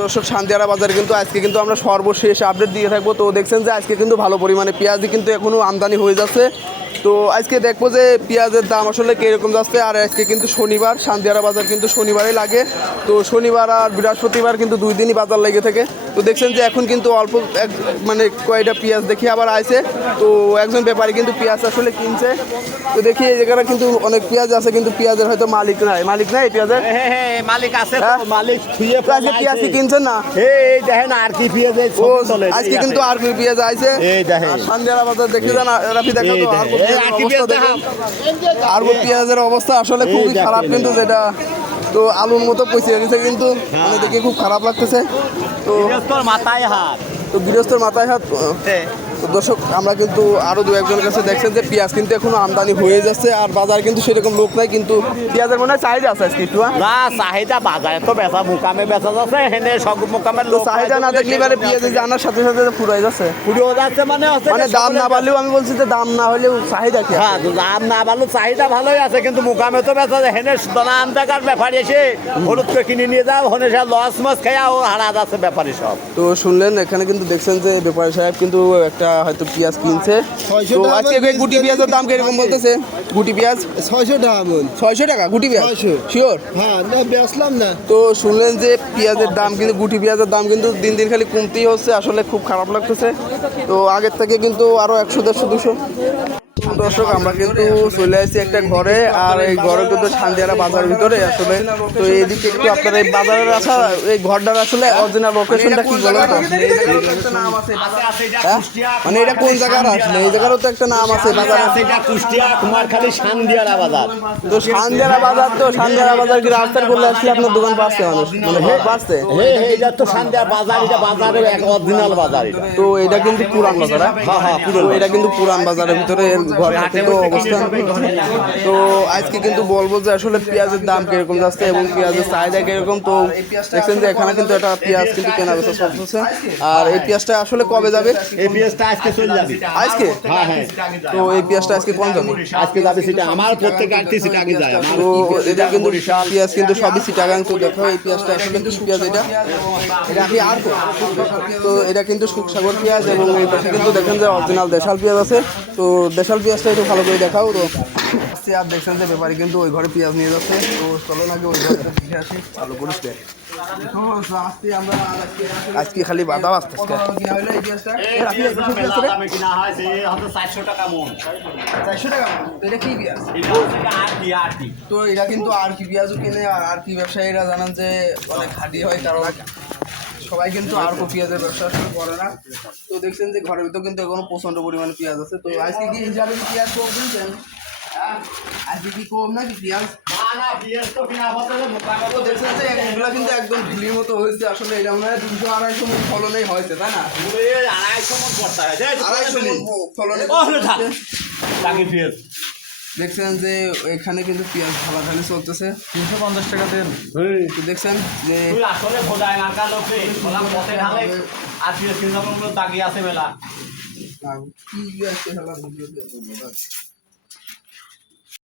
দর্শক শান্তিহারা বাজারে কিন্তু আজকে কিন্তু আমরা সর্বশেষ আপডেট দিয়ে থাকবো। তো দেখছেন যে আজকে কিন্তু ভালো পরিমাণে পেঁয়াজই কিন্তু এখনও আমদানি হয়ে যাচ্ছে। তো আজকে দেখবো যে পেঁয়াজের দাম আসলে কীরকম যাচ্ছে। আর আজকে কিন্তু শনিবার, শান্তিহারা বাজার কিন্তু শনিবারেই লাগে। তো শনিবার আর বৃহস্পতিবার কিন্তু 2 দিনই বাজার লেগে থাকে। তো দেখছেন যে এখন কিন্তু অল্প মানে কয়টা পেঁয়াজ দেখি আবার আইছে। তো একজন ব্যাপারী কিন্তু পেঁয়াজ আসলে কিনছে। তো দেখি এই জায়গাটা কিন্তু অনেক পেঁয়াজ আছে, কিন্তু পেঁয়াজের হয়তো মালিক নাই পেঁয়াজের। মালিক আছে, মালিক ছুঁয়ে আজকে পেঁয়াজ কি কিনছেন না? এই দেখেন আর কি পেঁয়াজ, আজকে কিন্তু আর কি পেঁয়াজ আইছে। শান্তিহারা বাজার দেখে যান রাফি, দেখা তো আর পেঁয়াজের অবস্থা আসলে খুবই খারাপ কিন্তু, যেটা তো আলুর মতো পচে গেছে কিন্তু, মানে দেখে খুব খারাপ লাগতেছে। তো মাথায় হাত, তো গৃহস্থর মাথায় হাত। তো দর্শক আমরা কিন্তু আরও 2-1জনের কাছে দেখছেন যে পেঁয়াজ কিন্তু এখনো আমদানি হয়ে যাচ্ছে। আর বাজার কিন্তু সেরকম লোক নাই, কিন্তু পেঁয়াজের মনে হয় চাহিদা আছে আজকে একটু। না চাহিদা বাজারে তো বেচা মুকামে বেচা যাচ্ছে, হেনে সব মুকামের লোক চাহিদা না দেখলে এবারে পেঁয়াজ জানার সাথে সাথে ফুরাই যাচ্ছে, ফুরিয়ে যাচ্ছে। মানে দাম না বাড়লেও, আমি বলছি যে দাম না হলেও চাহিদা কি? হ্যাঁ, দাম না বাড়লেও চাহিদা ভালোই আছে, কিন্তু মুকামে তো বেচা যায়। হেনে দাম টাকার ব্যাপারী এসে হলুদ করে কিনে নিয়ে যাও, হনে সে লস মস খেয়া ও হারা যাচ্ছে ব্যাপারী সব। তো শুনলেন এখানে কিন্তু দেখছেন যে ব্যাপারী সাহেব কিন্তু একটা হয়তো পেঁয়াজ কিনছে। তো আজকে গুটি পেঁয়াজের দাম কিরকম বলতেছে? গুটি পেঁয়াজ 600 টাকা মন। 600 টাকা গুটি পেঁয়াজ? 600। শিওর? হ্যাঁ, না বেচলাম না। তো শুনলেন যে পেঁয়াজের দাম কিন্তু, গুটি পেঁয়াজের দাম কিন্তু দিন দিন খালি কমতেই হচ্ছে, আসলে খুব খারাপ লাগতেছে। তো আগের থেকে কিন্তু আরও 100, 150, 200। দর্শক আমরা কিন্তু চলে আসছি একটা ঘরে, আর এই ঘরে কিন্তু শান্তিহারা বাজারের ভিতরে আসলে। তো এইদিকে একটু আপনার এই বাজারের আসা, এই ঘরটার আসলে অরিজিনাল লোকেশনটা কি বলেন তো? মানে এটা কোন জায়গার আসলে? এই জায়গারও তো একটা নাম আছে বাজার। কুষ্টিয়া কুমারখালী শান্তিহারা বাজার। তো শান্তিহারা বাজার, তো শান্তিহারা বাজার কি রাস্তার করলে আসলে আপনার দোকান পাচ্ছে মানুষ, মানে পাচ্ছে? এটা তো শান্তিহারা বাজার, এটা বাজারের এক অরিজিনাল বাজার এটা। তো এটা কিন্তু পুরান বাজার। হ্যাঁ, এটা কিন্তু পুরান বাজারের ভিতরে ঘরটা কিন্তু অবস্থান। তো আজকে কিন্তু বলবো যে আসলে পেঁয়াজের দাম কিরকম যাচ্ছে এবং পেঁয়াজের চাহিদা কিরকম। তো দেখছেন যে এখানে কিন্তু একটা পেঁয়াজ কিন্তু কেনা বেচা চলতেছে। আর এই পেঁয়াজটা আসলে কবে যাবে? এই পেঁয়াজটা আজকে চলে যাবে। আজকে? হ্যাঁ হ্যাঁ। তো এই পেঁয়াজটা আজকে কোন যাবে? আজকে যাবে সেটা আমার প্রত্যেকে আটটি সিট আগে যায়। তো এটা কিন্তু পেঁয়াজ কিন্তু সবই চিটাগাং। তো দেখো এই পেঁয়াজটা আসলে কি পেঁয়াজ? এটা কি আর? তো এটা কিন্তু সুখসাগর পেঁয়াজ, এবং এই পাশে কিন্তু দেখেন যে অরিজিনাল দেশাল পেঁয়াজ আছে। তো দেশাল পেঁয়াজটা একটু ভালো করে দেখাও। তো আর দেখছেন যে ব্যাপারী কিন্তু ওই ঘরে পেঁয়াজ নিয়ে যাচ্ছে। তো চলো নাকি ওই ঘরে দেখে আসি, চালু করিস। আজকে খালি বাধা আসতেছে। তো এটা কিন্তু আর কি পেঁয়াজও কিনে, আর কি ব্যবসায়ীরা জানান যে অনেক খাঁটি হয়, কারণ সবাই কিন্তু আর পেঁয়াজের ব্যবসা শুরু করে না। তো দেখছেন যে ঘরের ভিতর কিন্তু এখনো প্রচন্ড পরিমাণে পেঁয়াজ আছে। তো আজকে কি হিসাবে কি পেঁয়াজ কম কিনছেন? আজকে কি কম নাকি পেঁয়াজ? দেখছেন যে এগুলো কিন্তু একদম ঝুলির মতো হয়েছে। আসলে এটা মনে হয় 200-250 মণ ফলনেই হয়েছে, তাই না? 250 মণ ফলনে। দেখছেন যে এখানে কিন্তু পেঁয়াজ ঢালাঢালি চলতেছে। 350 টাকা দেন। দেখছেন যে কি